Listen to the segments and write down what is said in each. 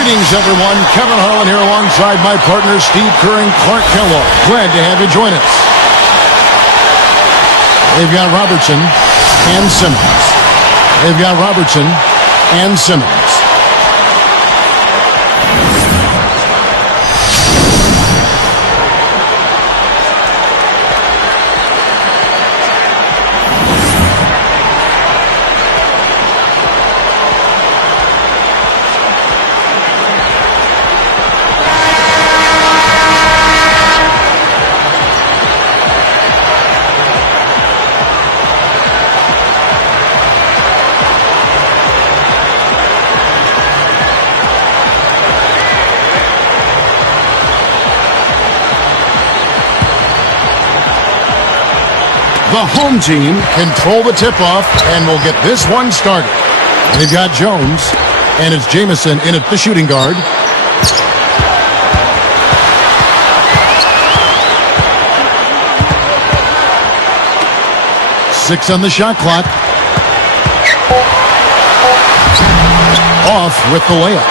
Greetings, everyone. Kevin Harlan here alongside my partners Steve Kerr and Clark Kellogg. Glad to have you join us. They've got Robertson and Simmons. They've got Robertson and Simmons. The home team control the tip-off and will get this one started. They've got Jones, and it's Jamison in at the shooting guard. Six on the shot clock. Off with the layup.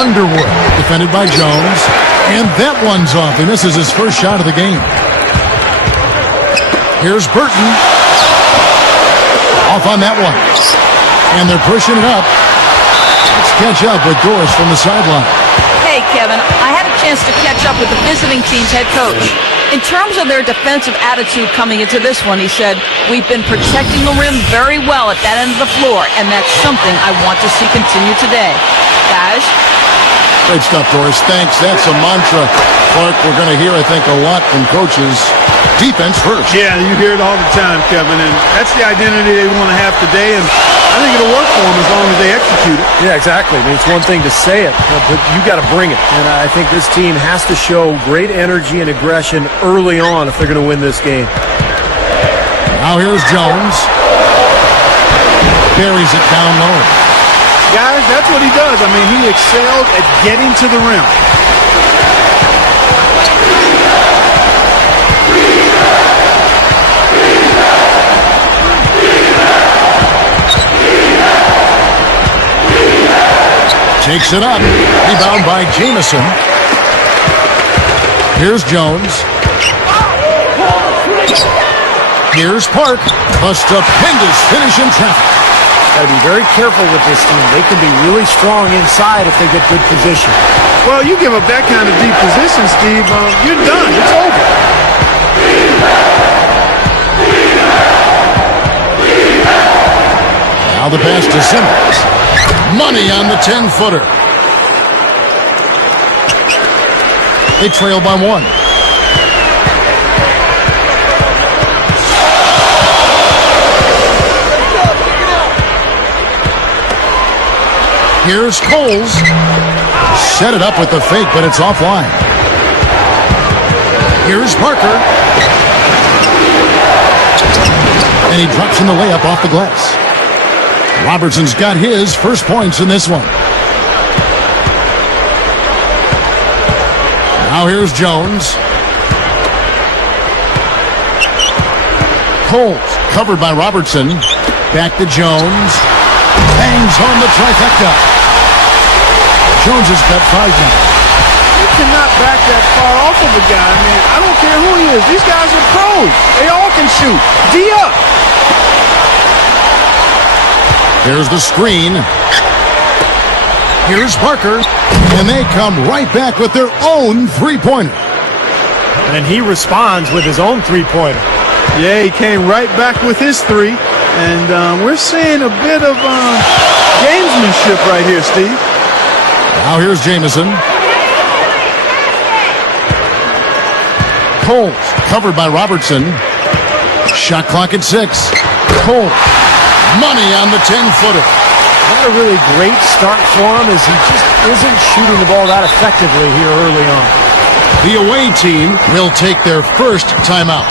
Underwood, defended by Jones. And that one's off. He misses his first shot of the game. Here's Burton. Off on that one. And they're pushing it up. Let's catch up with Doris from the sideline. Hey, Kevin. I had a chance to catch up with the visiting team's head coach. In terms of their defensive attitude coming into this one, he said, we've been protecting the rim very well at that end of the floor, and that's something I want to see continue today. Guys? Great stuff, Doris. Thanks. That's a mantra, Clark, we're going to hear, I think, a lot from coaches. Defense first. Yeah, you hear it all the time, Kevin, and that's the identity they want to have today, and I think it'll work for them as long as they execute it. Yeah, exactly. I mean, it's one thing to say it, but you got to bring it. And I think this team has to show great energy and aggression early on if they're going to win this game. Now here's Jones. Buries it down low. Guys, that's what he does. I mean, he excelled at getting to the rim. Takes it up. Rebound by Jamison. Here's Jones. Here's Park. A stupendous finish in traffic. Got to be very careful with this team. They can be really strong inside if they get good position. Well, you give up that kind of deep position, Steve, you're done. It's over. Now the pass to Simmons. Money on the 10-footer. They trail by one. Here's Coles. Set it up with the fake, but it's offline. Here's Parker. And he drops in the layup off the glass. Robertson's got his first points in this one. Now here's Jones. Coles covered by Robertson. Back to Jones. Bangs home the trifecta. Jones has got 5 now. You cannot back that far off of a guy. I mean, I don't care who he is. These guys are pros. They all can shoot. D up. There's the screen. Here's Parker. And they come right back with their own three-pointer. And he responds with his own three-pointer. Yeah, he came right back with his three. And we're seeing a bit of gamesmanship right here, Steve. Now here's Jamison. Coles covered by Robertson. Shot clock at 6. Coles. Money on the 10-footer. Not a really great start for him as he just isn't shooting the ball that effectively here early on. The away team will take their first timeout.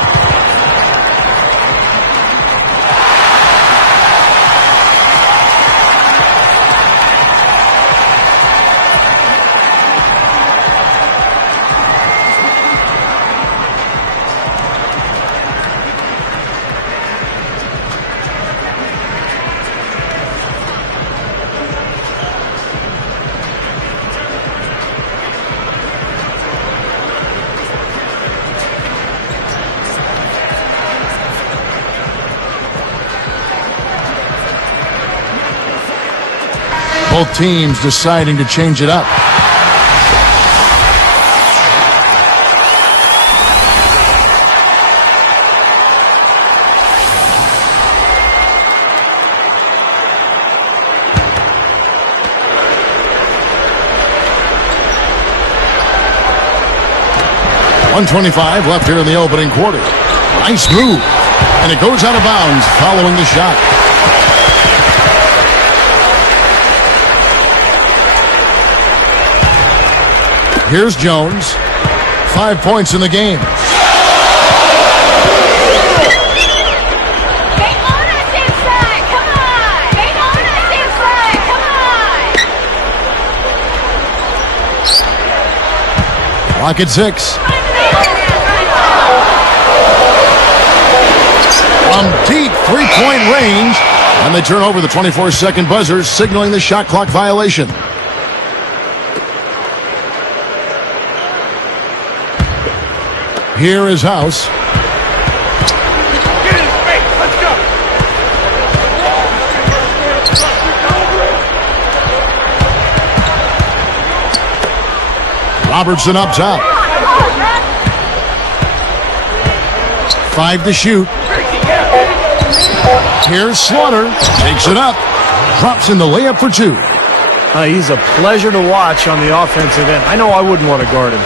Both teams deciding to change it up. .125 left here in the opening quarter. Nice move. And it goes out of bounds following the shot. Here's Jones. 5 points in the game. Clock at 6. From deep three-point range, and they turn over the 24-second buzzer, signaling the shot clock violation. Here is House. Get in space. Let's go. Robertson up top. 5 to shoot. Here's Slaughter. Takes it up. Drops in the layup for 2. He's a pleasure to watch on the offensive end. I know I wouldn't want to guard him.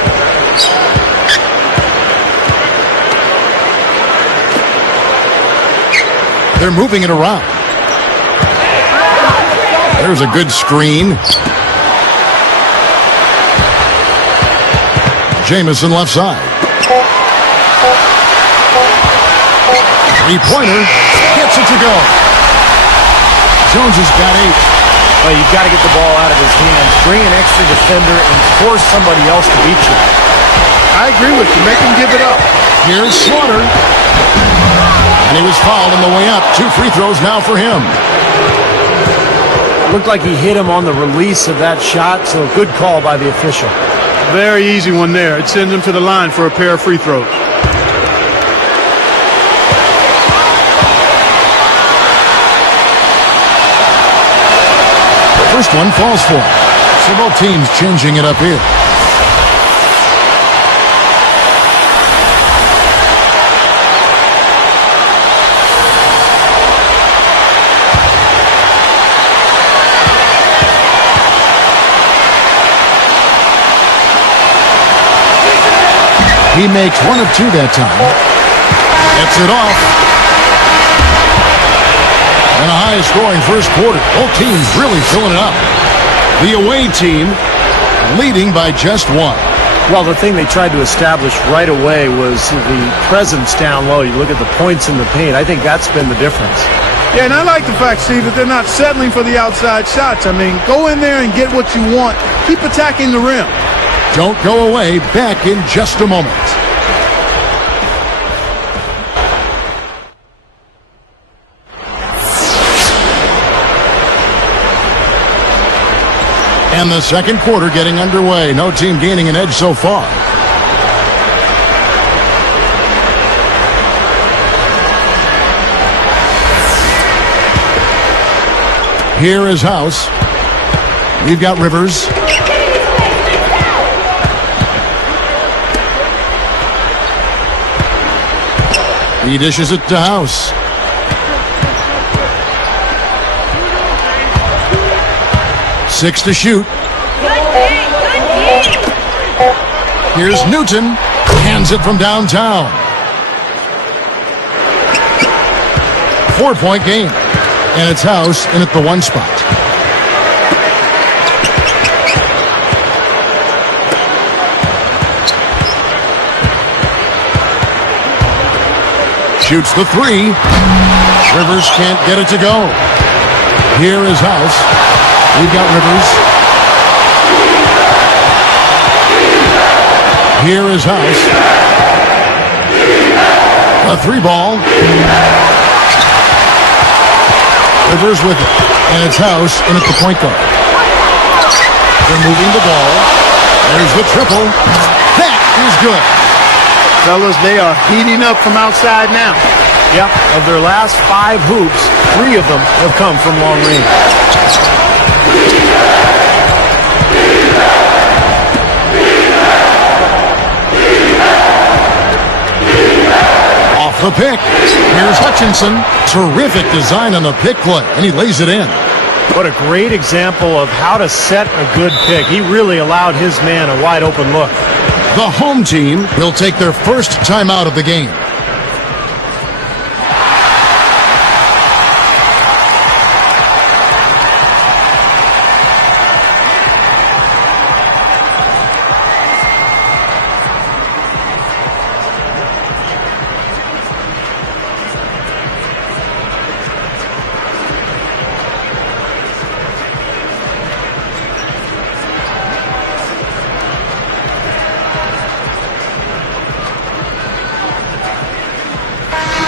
They're moving it around. There's a good screen. Jamison left side. Three-pointer. Gets it to go. Jones has got 8. Well, you've got to get the ball out of his hands. Bring an extra defender and force somebody else to beat you. I agree with you. Make him give it up. Here's Slaughter. And he was fouled on the way up. 2 free throws now for him. Looked like he hit him on the release of that shot, so a good call by the official. Very easy one there. It sends him to the line for a pair of free throws. First one falls for him. So both teams changing it up here. He makes 1 of 2 that time. Gets it off. And a high-scoring first quarter. Both teams really filling it up. The away team leading by just 1. Well, the thing they tried to establish right away was the presence down low. You look at the points in the paint. I think that's been the difference. Yeah, and I like the fact, Steve, that they're not settling for the outside shots. I mean, go in there and get what you want. Keep attacking the rim. Don't go away. Back in just a moment. And the second quarter getting underway. No team gaining an edge so far. Here is House. We've got Rivers. He dishes it to House. Six to shoot. Here's Newton. Hands it from downtown. 4-point game. And it's House in at the 1 spot. Shoots the 3. Rivers can't get it to go. Here is House. We've got Rivers. Here is House. A 3-ball. Rivers with it. And it's House in at the point guard. They're moving the ball. There's the triple. That is good. Fellas, they are heating up from outside now. Yep, of their last 5 hoops, 3 of them have come from long range. the pick. Here's Hutchinson. Terrific design on the pick play, and he lays it in. What a great example of how to set a good pick. He really allowed his man a wide open look. The home team will take their first timeout of the game.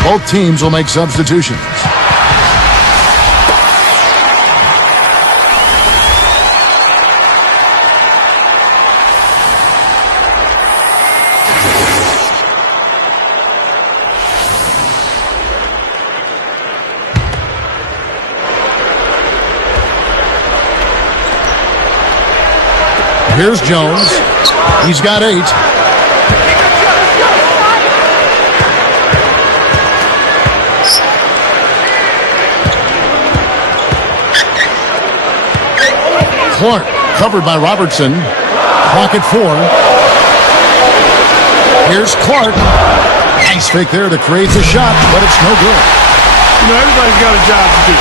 Both teams will make substitutions. Here's Jones. He's got 8. Clark covered by Robertson. Clock at 4. Here's Clark. Nice fake there to create the shot, but it's no good. You know, everybody's got a job to do.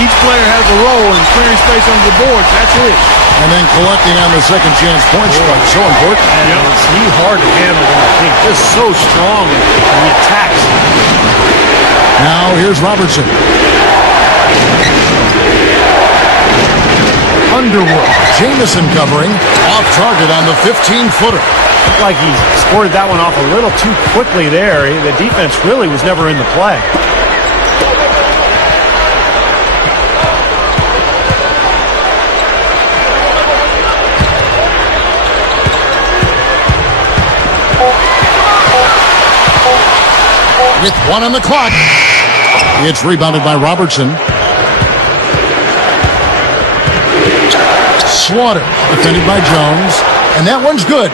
Each player has a role in clearing space under the boards. That's it. And then collecting on the second chance point strike. So important. And is he hard to handle on the team? Just so strong in the attacks. Now here's Robertson. Underwood. Jamison covering. Off target on the 15-footer. Looked like he squirted that one off a little too quickly there. The defense really was never in the play. With 1 on the clock. It's rebounded by Robertson. Slaughter, defended by Jones. And that one's good.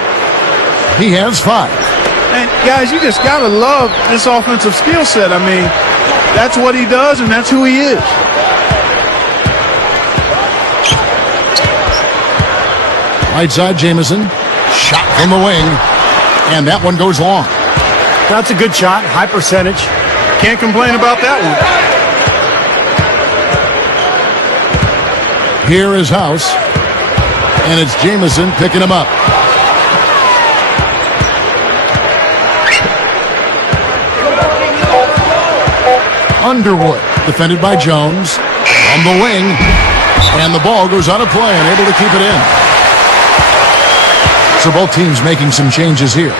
He has 5. And, guys, you just got to love this offensive skill set. I mean, that's what he does, and that's who he is. Right side, Jamison. Shot from the wing. And that one goes long. That's a good shot. High percentage. Can't complain about that one. Here is House. And it's Jamison picking him up. Underwood, defended by Jones. On the wing. And the ball goes out of play and able to keep it in. So both teams making some changes here.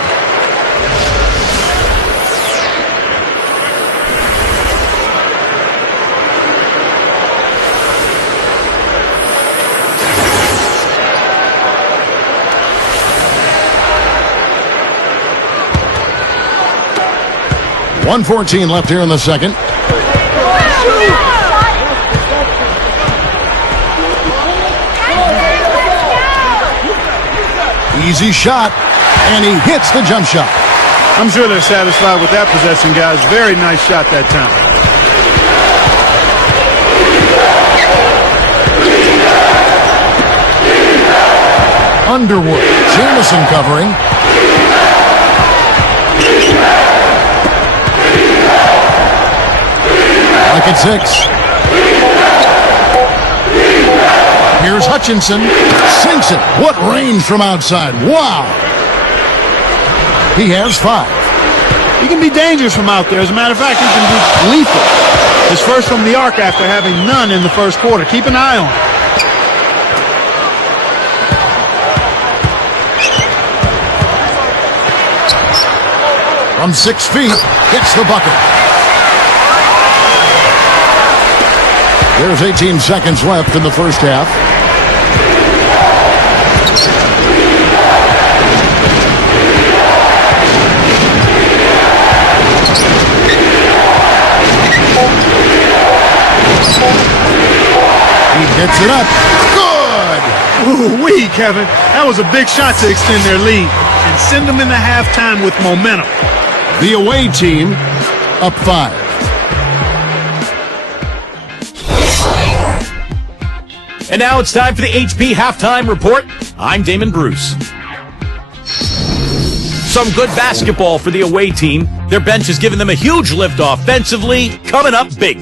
.114 left here in the second. Easy shot, and he hits the jump shot. I'm sure they're satisfied with that possession, guys. Very nice shot that time. Underwood, Jamison covering. Like at 6. Here's Hutchinson. Sinks it. What range from outside. Wow. He has 5. He can be dangerous from out there. As a matter of fact, he can be lethal. His first from the arc after having none in the first quarter. Keep an eye on him. From 6 feet, hits the bucket. There's 18 seconds left in the first half. He gets it up. Good! Ooh-wee, Kevin. That was a big shot to extend their lead and send them into halftime with momentum. The away team up 5. And now it's time for the HP Halftime Report. I'm Damon Bruce. Some good basketball for the away team. Their bench has given them a huge lift offensively, coming up big.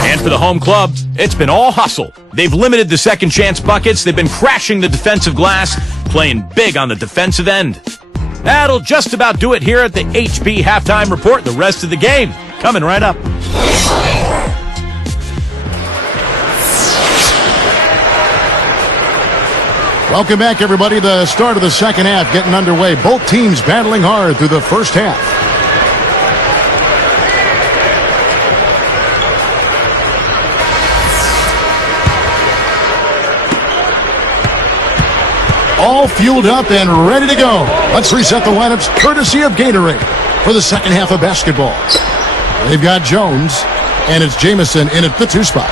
And for the home club, it's been all hustle. They've limited the second chance buckets. They've been crashing the defensive glass, playing big on the defensive end. That'll just about do it here at the HP Halftime Report. The rest of the game coming right up. Welcome back, everybody. The start of the second half getting underway. Both teams battling hard through the first half. All fueled up and ready to go. Let's reset the lineups courtesy of Gatorade for the second half of basketball. They've got Jones, and it's Jamison in at the 2 spot.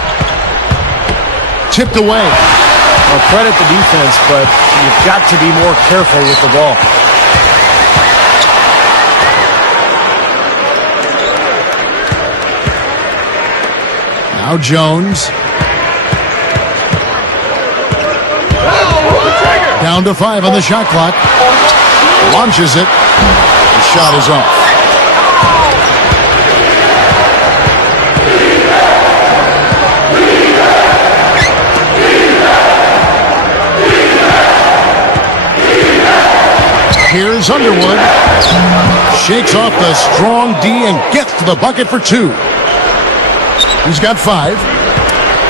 Tipped away. Well, credit the defense, but you've got to be more careful with the ball. Now Jones. Down to 5 on the shot clock. Launches it. The shot is off. Here's Underwood. Shakes off the strong D and gets to the bucket for 2. He's got 5.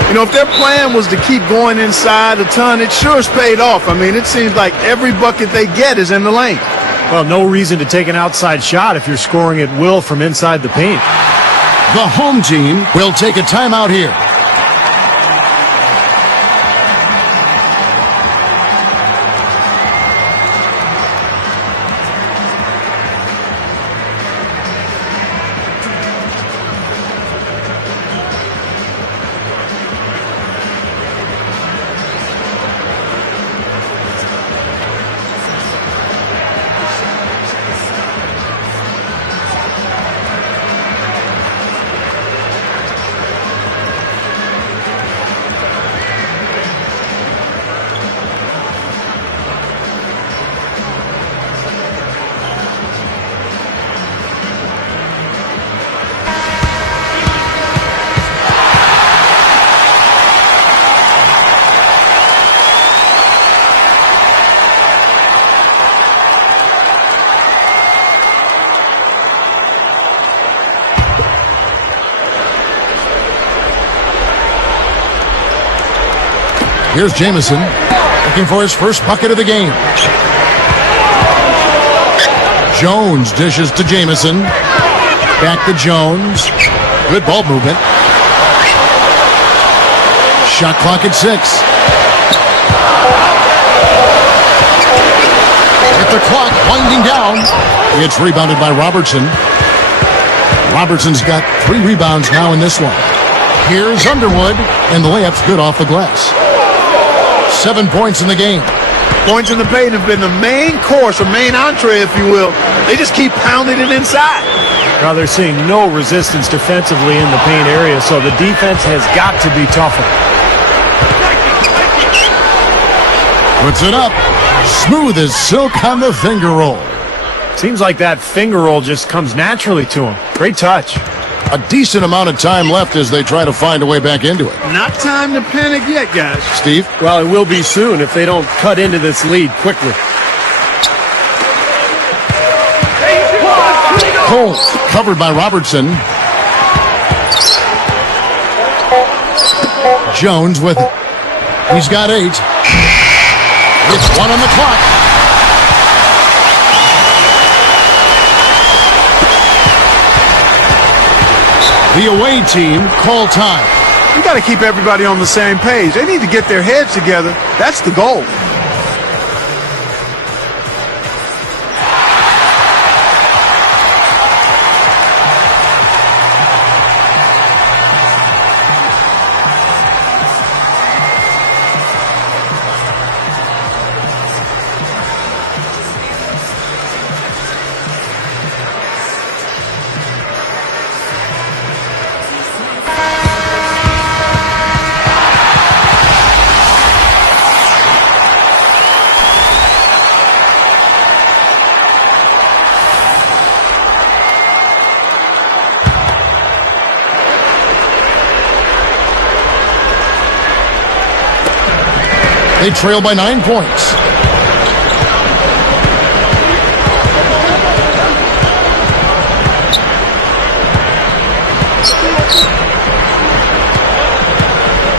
You know, if their plan was to keep going inside a ton, it sure has paid off. I mean, it seems like every bucket they get is in the lane. Well, no reason to take an outside shot if you're scoring at will from inside the paint. The home team will take a timeout here. Here's Jamison looking for his first bucket of the game. Jones dishes to Jamison. Back to Jones. Good ball movement. Shot clock at 6. With the clock winding down, it's rebounded by Robertson. Robertson's got 3 rebounds now in this one. Here's Underwood, and the layup's good off the glass. 7 points in the game. Points in the paint have been the main course, or main entree, if you will. They just keep pounding it inside. Now they're seeing no resistance defensively in the paint area, so the defense has got to be tougher. Puts it up. Smooth as silk on the finger roll. Seems like that finger roll just comes naturally to him. Great touch. A decent amount of time left as they try to find a way back into it. Not time to panic yet, guys. Steve? Well, it will be soon if they don't cut into this lead quickly. Cole covered by Robertson. Jones with it. He's got 8. It's 1 on the clock. The away team call time. You got to keep everybody on the same page. They need to get their heads together. That's the goal. They trail by 9 points.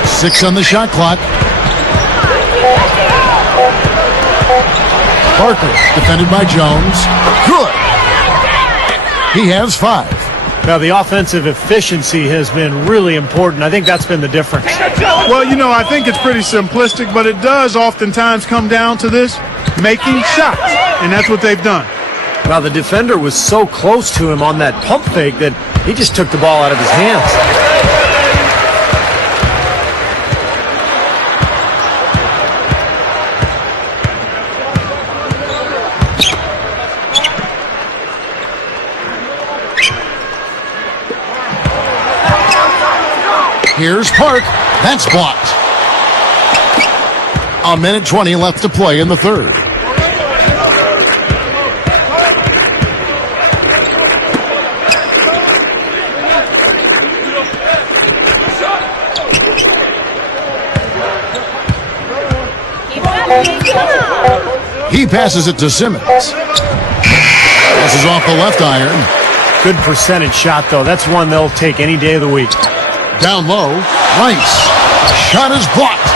Six on the shot clock. Parker, defended by Jones. Good. He has 5. Now, the offensive efficiency has been really important. I think that's been the difference. Well, you know, I think it's pretty simplistic, but it does oftentimes come down to this, making shots, and that's what they've done. Well, the defender was so close to him on that pump fake that he just took the ball out of his hands. Here's Park. That's blocked. 1:20 left to play in the third. He passes it to Simmons. Passes off the left iron. Good percentage shot, though. That's one they'll take any day of the week. Down low, Rice. Shot is blocked.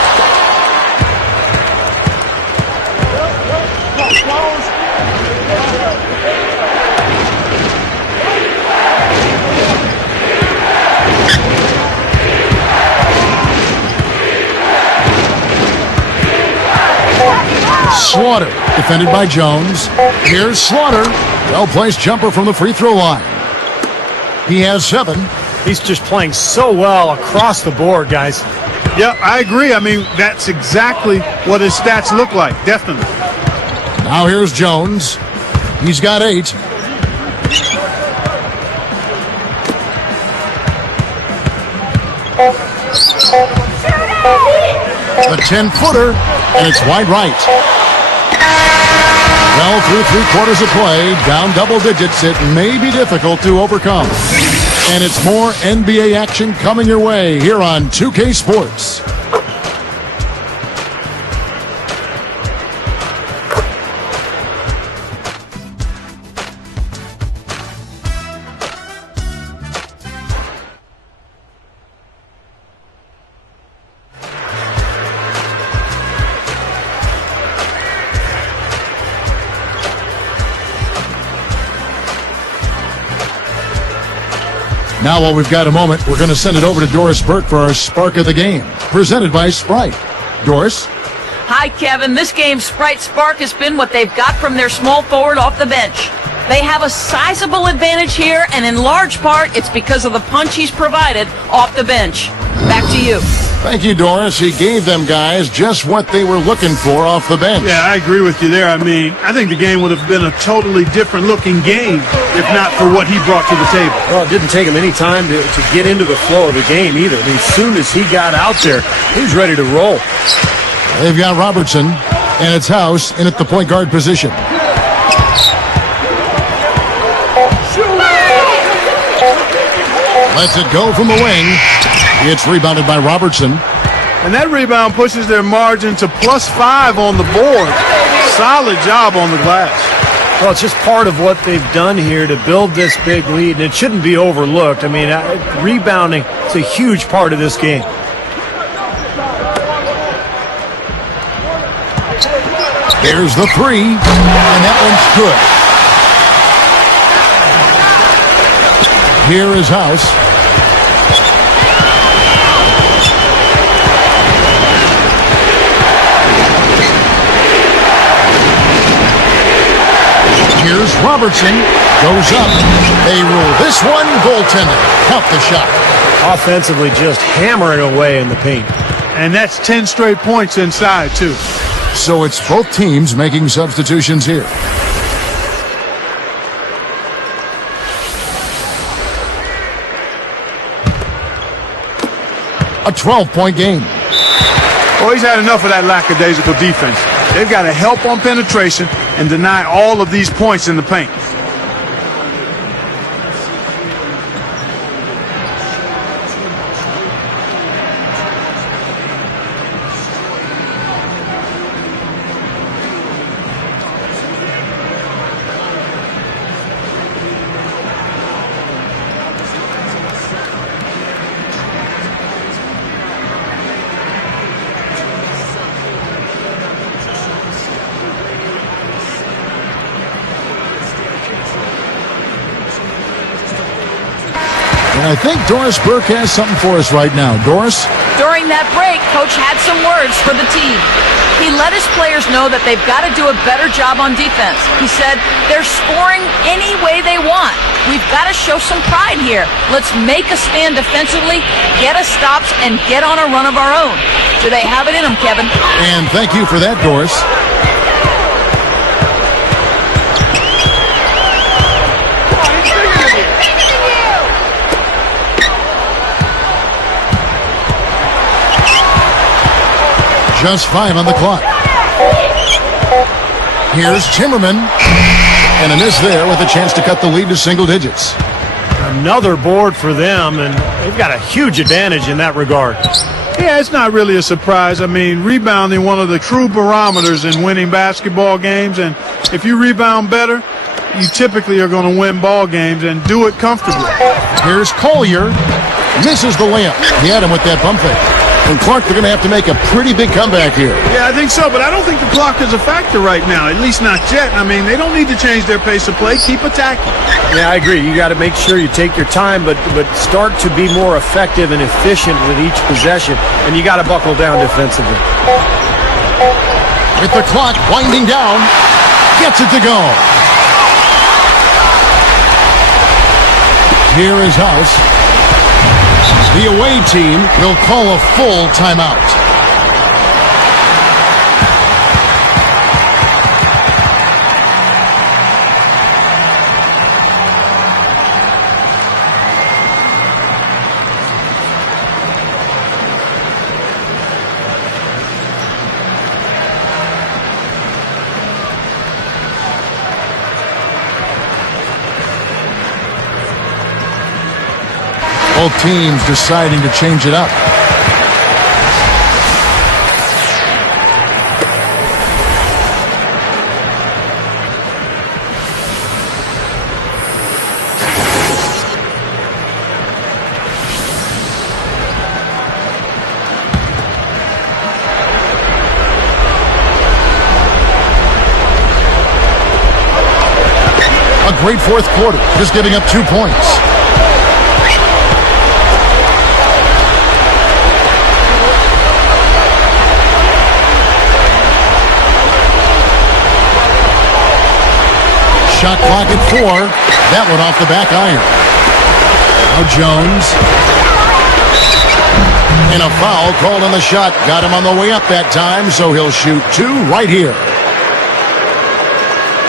Slaughter, defended by Jones. Here's Slaughter. Well-placed jumper from the free throw line. He has 7. He's just playing so well across the board, guys. Yeah, I agree. I mean, that's exactly what his stats look like, definitely. Now here's Jones. He's got 8. The 10-footer, and it's wide right. Well, through 3 quarters of play, down double digits, it may be difficult to overcome. And it's more NBA action coming your way here on 2K Sports. Now, while we've got a moment, we're going to send it over to Doris Burke for our Spark of the Game, presented by Sprite. Doris? Hi, Kevin. This game's Sprite Spark has been what they've got from their small forward off the bench. They have a sizable advantage here, and in large part, it's because of the punch he's provided off the bench. Back to you. Thank you, Doris. He gave them guys just what they were looking for off the bench. Yeah, I agree with you there. I mean, I think the game would have been a totally different looking game if not for what he brought to the table. Well, it didn't take him any time to get into the flow of the game either. I mean, as soon as he got out there, he was ready to roll. They've got Robertson, and it's House in at the point guard position. Lets it go from the wing. It's rebounded by Robertson. And that rebound pushes their margin to +5 on the board. Solid job on the glass. Well, it's just part of what they've done here to build this big lead, and it shouldn't be overlooked. I mean, rebounding is a huge part of this game. There's the 3, and that one's good. Here is House. Here's Robertson. Goes up. They rule this one. Goaltender. Count the shot. Offensively, just hammering away in the paint. And that's 10 straight points inside, too. So it's both teams making substitutions here. A 12-point game. Well, he's had enough of that lackadaisical defense. They've got to help on penetration and deny all of these points in the paint. I think Doris Burke has something for us right now. Doris? During that break, Coach had some words for the team. He let his players know that they've got to do a better job on defense. He said, they're scoring any way they want. We've got to show some pride here. Let's make a stand defensively, get us stops, and get on a run of our own. Do they have it in them, Kevin? And thank you for that, Doris. Just 5 on the clock. Here's Timmerman. And a miss there with a chance to cut the lead to single digits. Another board for them, and they've got a huge advantage in that regard. Yeah, it's not really a surprise. I mean, rebounding, one of the true barometers in winning basketball games. And if you rebound better, you typically are going to win ball games and do it comfortably. Here's Collier. Misses the layup. He had him with that bump fake. And Clark, they're going to have to make a pretty big comeback here. Yeah, I think so, but I don't think the clock is a factor right now, at least not yet. I mean, they don't need to change their pace of play. Keep attacking. Yeah, I agree. You got to make sure you take your time, but start to be more effective and efficient with each possession, and you got to buckle down defensively. With the clock winding down, gets it to go. Here is House. The away team will call a full timeout. Both teams deciding to change it up. A great fourth quarter, just giving up 2 points. Shot clock at 4. That one off the back iron. Now Jones. And a foul called on the shot. Got him on the way up that time, so he'll shoot 2 right here.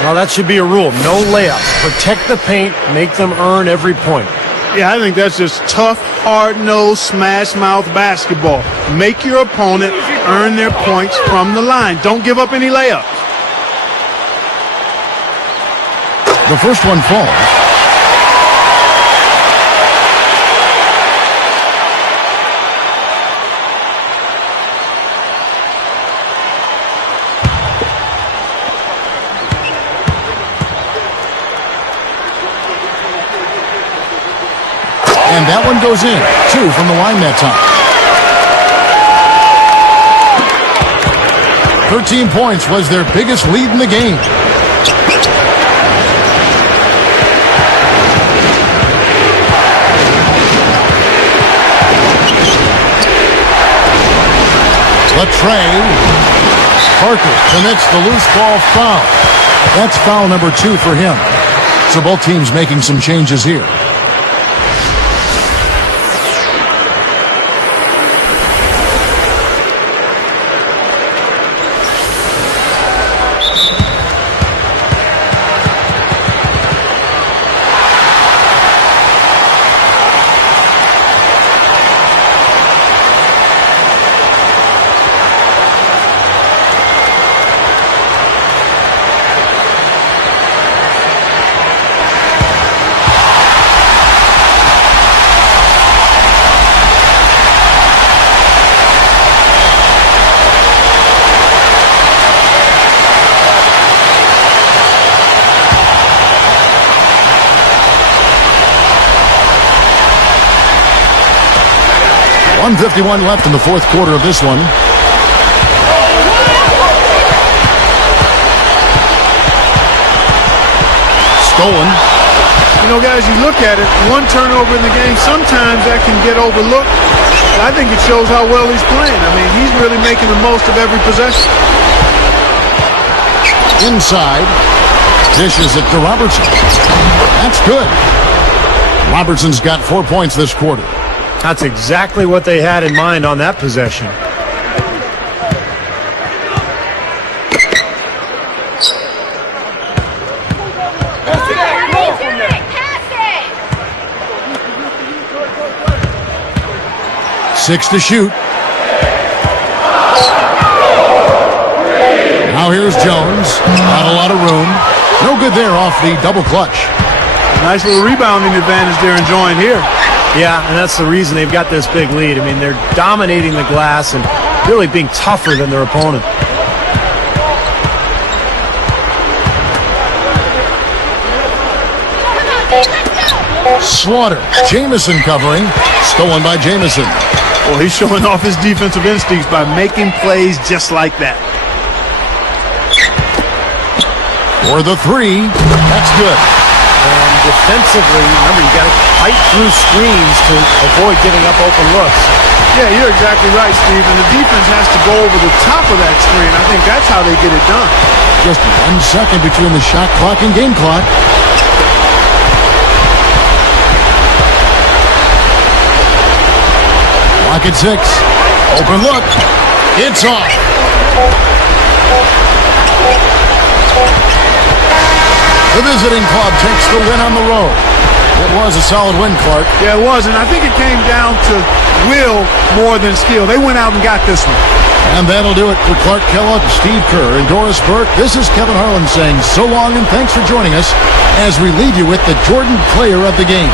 Well, that should be a rule. No layups. Protect the paint. Make them earn every point. Yeah, I think that's just tough, hard-nosed, smash-mouth basketball. Make your opponent earn their points from the line. Don't give up any layups. The first one falls. And that one goes in. 2 from the line that time. 13 points was their biggest lead in the game. Latrey. Parker commits the loose ball foul. That's foul number 2 for him. So both teams making some changes here. .151 left in the fourth quarter of this one. Stolen. You know, guys, you look at it, one turnover in the game, sometimes that can get overlooked. But I think it shows how well he's playing. I mean, he's really making the most of every possession. Inside. Dishes it to Robertson. That's good. Robertson's got 4 points this quarter. That's exactly what they had in mind on that possession. Six to shoot. Now here's Jones. Not a lot of room. No good there off the double clutch. Nice little rebounding advantage they're enjoying here. Yeah, and that's the reason they've got this big lead. I mean, they're dominating the glass and really being tougher than their opponent. Slaughter. Jamison covering. Stolen by Jamison. Well, he's showing off his defensive instincts by making plays just like that. For the three. That's good. And defensively, remember, you got to fight through screens to avoid giving up open looks. Yeah, you're exactly right, Steve. And the defense has to go over the top of that screen. I think that's how they get it done. Just 1 second between the shot clock and game clock. Clock at 6. Open look. It's off. The visiting club takes the win on the road. It was a solid win, Clark. Yeah, it was, and I think it came down to will more than skill. They went out and got this one. And that'll do it for Clark Kellogg, Steve Kerr, and Doris Burke. This is Kevin Harlan saying so long and thanks for joining us as we leave you with the Jordan Player of the Game.